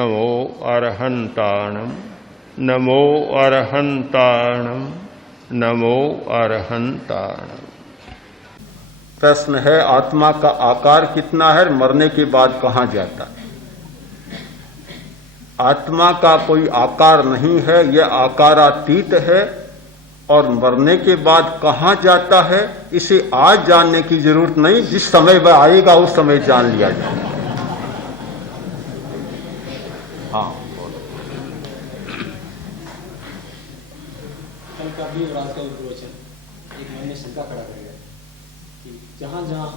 नमो अरहंताणम नमो अरहंताणम नमो अरहंताणम। प्रश्न है, आत्मा का आकार कितना है, मरने के बाद कहां जाता है? आत्मा का कोई आकार नहीं है, यह आकारातीत है और मरने के बाद कहां जाता है इसे आज जानने की जरूरत नहीं, जिस समय वह आएगा उस समय जान लिया जाएगा। हाँ, कल का भी और आज का भी प्रवचन एक मन में शंका खड़ा करेगा कि जहाँ जहाँ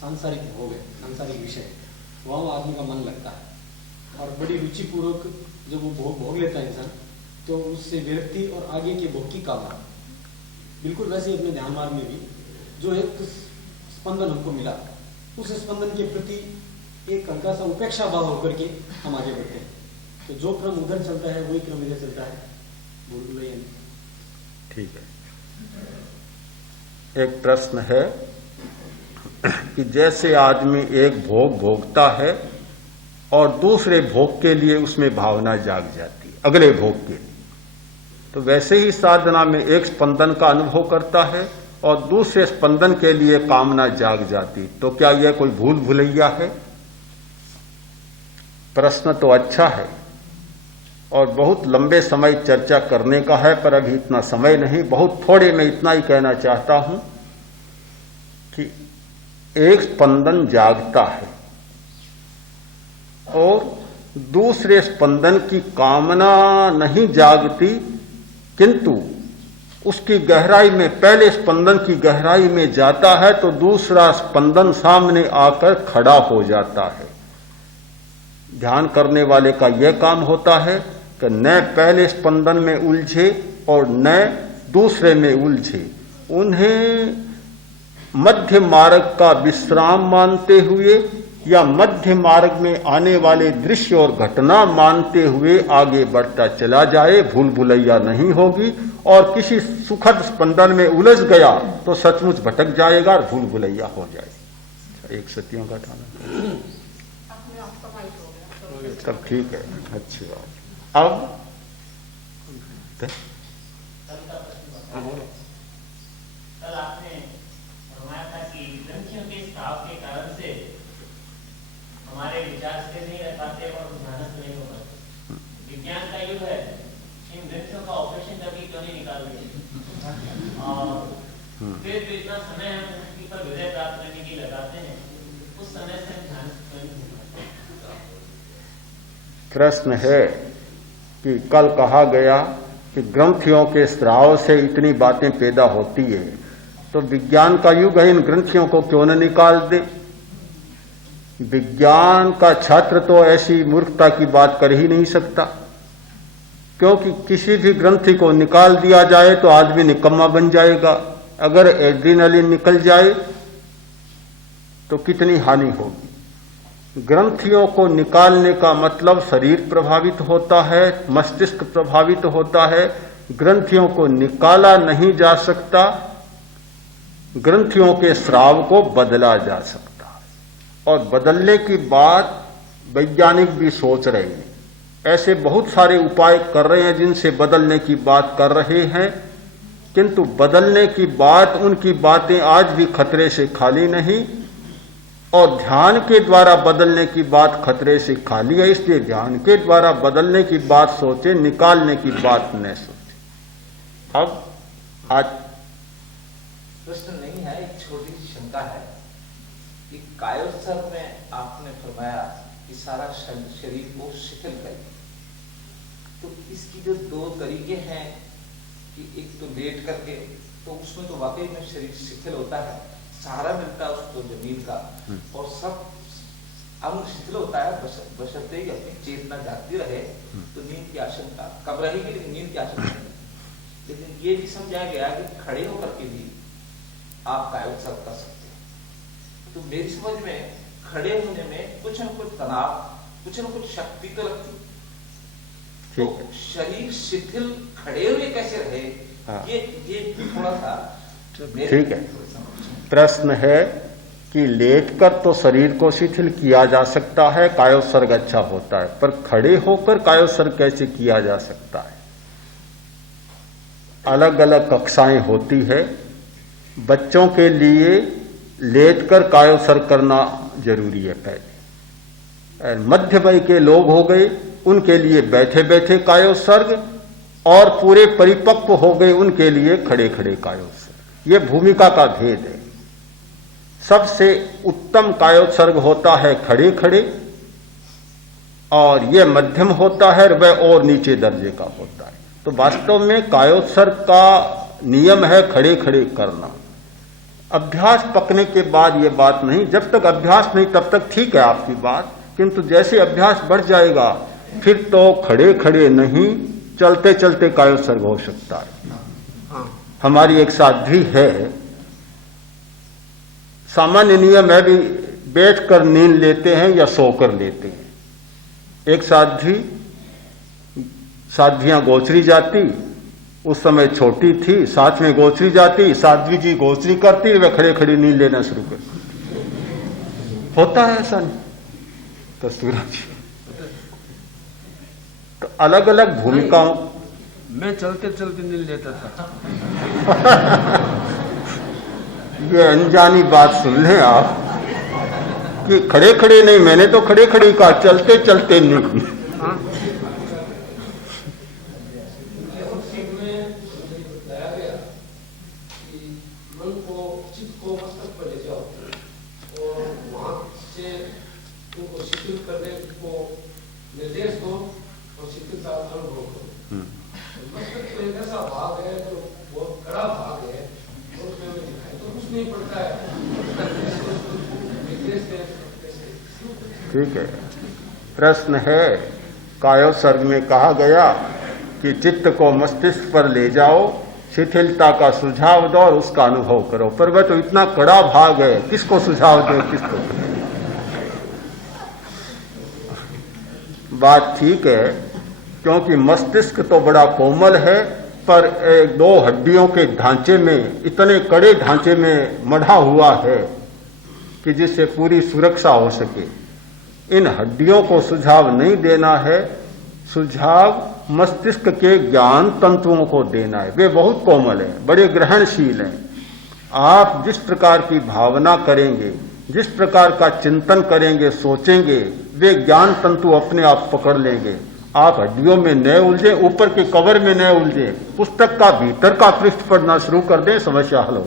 सांसारिक भोग है, सांसारिक विषय, वहाँ आदमी का मन लगता है और बड़ी रुचिपूर्वक जब वो भोग लेता है इंसान, तो उससे विरक्ति और आगे के भोग की कामना। बिल्कुल वैसे ही अपने ध्यान मार्ग में भी जो एक स्पंदन हमको मिला, उस स्पंदन के प्रति एक हल्का सा उपेक्षा भाव होकर के हम आगे बढ़ते हैं। तो जो क्रम उधर चलता है वही क्रम इधर चलता है। बोल रहे हैं। ठीक है। एक प्रश्न है कि जैसे आदमी एक भोग भोगता है और दूसरे भोग के लिए उसमें भावना जाग जाती है, अगले भोग के लिए, तो वैसे ही साधना में एक स्पंदन का अनुभव करता है और दूसरे स्पंदन के लिए कामना जाग जाती, तो क्या यह कोई भूल भुलैया है? प्रश्न तो अच्छा है और बहुत लंबे समय चर्चा करने का है, पर अभी इतना समय नहीं। बहुत थोड़े में इतना ही कहना चाहता हूं कि एक स्पंदन जागता है और दूसरे स्पंदन की कामना नहीं जागती, किंतु उसकी गहराई में, पहले स्पंदन की गहराई में जाता है तो दूसरा स्पंदन सामने आकर खड़ा हो जाता है। ध्यान करने वाले का यह काम होता है कि न पहले स्पंदन में उलझे और न दूसरे में उलझे, उन्हें मध्य मार्ग का विश्राम मानते हुए या मध्य मार्ग में आने वाले दृश्य और घटना मानते हुए आगे बढ़ता चला जाए। भूल भुलैया नहीं होगी और किसी सुखद स्पंदन में उलझ गया तो सचमुच भटक जाएगा और भूल भुलैया हो जाएगा। एक सतियों का ठाना तब ठीक है, अच्छी बात। अब कल आपने फरमाया था कि ग्रंथियों के स्त्राव के कारण से हमारे विचार स्थिर नहीं रह पाते और ध्यानस्थ नहीं हो पाते। विज्ञान का युग है, इन ग्रंथियों का ऑपरेशन करके क्यों नहीं निकाल रहे? और फिर जो इतना समय हम उनकी पर विजय प्राप्त करने की लगाते हैं, उस समय से हम ध्यानस्थ क्यों नहीं हो पाते? प्रश्न है कि कल कहा गया कि ग्रंथियों के स्राव से इतनी बातें पैदा होती है, तो विज्ञान का युग है, इन ग्रंथियों को क्यों न निकाल दे? विज्ञान का छात्र तो ऐसी मूर्खता की बात कर ही नहीं सकता, क्योंकि किसी भी ग्रंथि को निकाल दिया जाए तो आदमी निकम्मा बन जाएगा। अगर एड्रीनलिन निकल जाए तो कितनी हानि होगी। ग्रंथियों को निकालने का मतलब शरीर प्रभावित होता है, मस्तिष्क प्रभावित होता है। ग्रंथियों को निकाला नहीं जा सकता, ग्रंथियों के स्राव को बदला जा सकता है और बदलने की बात वैज्ञानिक भी सोच रहे हैं। ऐसे बहुत सारे उपाय कर रहे हैं जिनसे बदलने की बात कर रहे हैं, किंतु बदलने की बात, उनकी बातें आज भी खतरे से खाली नहीं और ध्यान के द्वारा बदलने की बात खतरे से खाली है। इसलिए ध्यान के द्वारा बदलने की बात सोचे, निकालने की बात न सोचे। अब आज प्रश्न नहीं है, एक छोटी सी शंका है कि कायोत्सर्ग में आपने फरमाया कि सारा शरीर को शिथिल करे, तो इसकी जो दो तरीके हैं कि एक तो लेट करके, तो उसमें तो वाकई में शरीर शिथिल होता है, सहारा मिलता है उसको जमीन का और सब अंग शिथिल होता है, बशर्ते ही अपनी चेतना जागती रहे तो नींद की आशंका कब रहेगी, लेकिन नींद की आशंका नहीं। लेकिन ये भी समझाया गया कि खड़े होकर के भी आप कायोत्सर्ग कर सकते हैं। तो मेरी समझ में खड़े होने में कुछ न कुछ तनाव, कुछ न कुछ शक्ति तो लगती, तो शरीर शिथिल खड़े हुए कैसे रहे? हाँ। ये थोड़ा सा ठीक है। प्रश्न है कि लेटकर तो शरीर को शिथिल किया जा सकता है, कायोत्सर्ग अच्छा होता है, पर खड़े होकर कायोत्सर्ग कैसे किया जा सकता है? अलग अलग कक्षाएं होती है। बच्चों के लिए लेटकर कायोत्सर्ग करना जरूरी है पहले। मध्य वय के लोग हो गए, उनके लिए बैठे बैठे कायोत्सर्ग, और पूरे परिपक्व हो गए उनके लिए खड़े खड़े कायोत्सर्ग। ये भूमिका का भेद है। सबसे उत्तम कायोत्सर्ग होता है खड़े खड़े, और यह मध्यम होता है, वह और नीचे दर्जे का होता है। तो वास्तव में कायोत्सर्ग का नियम है खड़े खड़े करना। अभ्यास पकने के बाद ये बात नहीं, जब तक अभ्यास नहीं तब तक ठीक है आपकी बात, किंतु जैसे अभ्यास बढ़ जाएगा फिर तो खड़े खड़े नहीं, चलते चलते कायोत्सर्ग हो सकता है। हमारी एक साध्वी है, सामान्य नियम है भी बैठकर नींद लेते हैं या सोकर लेते हैं। एक साध्वियां गोचरी जाती, उस समय छोटी थी, साथ में गोचरी जाती, साध्वी जी गोचरी करती, वह खड़े खड़े नींद लेना शुरू करती। होता है ऐसा नहीं कस्तूरा जी? तो अलग अलग भूमिकाओं। मैं चलते चलते नींद लेता था। ये अनजानी बात सुन लें आप कि खड़े खड़े नहीं, मैंने तो खड़े खड़े कहा, चलते चलते नहीं। ठीक है। प्रश्न है, कायोत्सर्ग में कहा गया कि चित्त को मस्तिष्क पर ले जाओ, शिथिलता का सुझाव दो और उसका अनुभव करो, पर वह तो इतना कड़ा भाग है, किसको सुझाव दे, किसको? बात ठीक है, क्योंकि मस्तिष्क तो बड़ा कोमल है, पर एक दो हड्डियों के ढांचे में, इतने कड़े ढांचे में मढ़ा हुआ है कि जिससे पूरी सुरक्षा हो सके। इन हड्डियों को सुझाव नहीं देना है, सुझाव मस्तिष्क के ज्ञान तंतुओं को देना है। वे बहुत कोमल हैं, बड़े ग्रहणशील हैं। आप जिस प्रकार की भावना करेंगे, जिस प्रकार का चिंतन करेंगे, सोचेंगे, वे ज्ञान तंतु अपने आप पकड़ लेंगे। आप हड्डियों में न उलझे, ऊपर के कवर में न उलझे, पुस्तक का भीतर का पृष्ठ पढ़ना शुरू कर दें, समस्या हल हो।